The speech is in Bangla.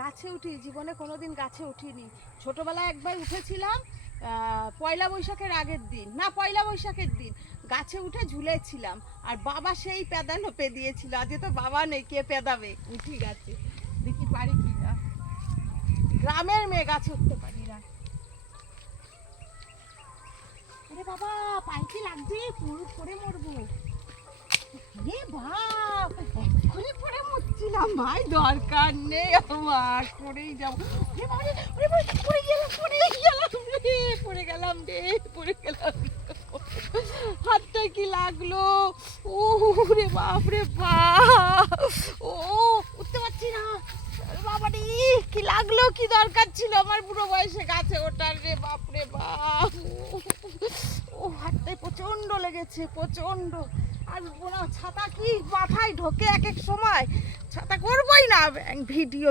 গাছে উঠি, জীবনে কোনোদিন গাছে উঠিনি। ছোটবেলায় একবার উঠেছিলাম, পয়লা বৈশাখের আগের দিন, না পয়লা বৈশাখের দিন গাছে উঠে ঝুলেছিলাম, আর বাবা সেই পেদানো পেদিয়েছিল। আজকে তো বাবা নেই, কে পেদাবে? উঠি গাছে, দেখি পারি কি না। গ্রামের মেয়ে, গাছে উঠতে পারি না। আরে বাবা, পাইতে লাগছে, পড়ে মরবো। এ বাপ, এক্ষুনি পড়ে মরছিলাম ভাই, দরকার নেই আমার, পড়েই যাবো। পড়ে গেলাম রে। হাতটা কি লাগলো! ও রে বাপ রে বাপ, ও উঠতে পারছি না। বাবা রে, কি লাগলো! কি দরকার ছিল আমার বুড়ো বয়সে গাছে ওঠার রে বাপ রে বাপ! ও হাতটায় প্রচন্ড লেগেছে, প্রচন্ড। আর ছাতা কি মাথায় ঢোকে এক এক সময়, ছাতা করবোই না ভিডিও।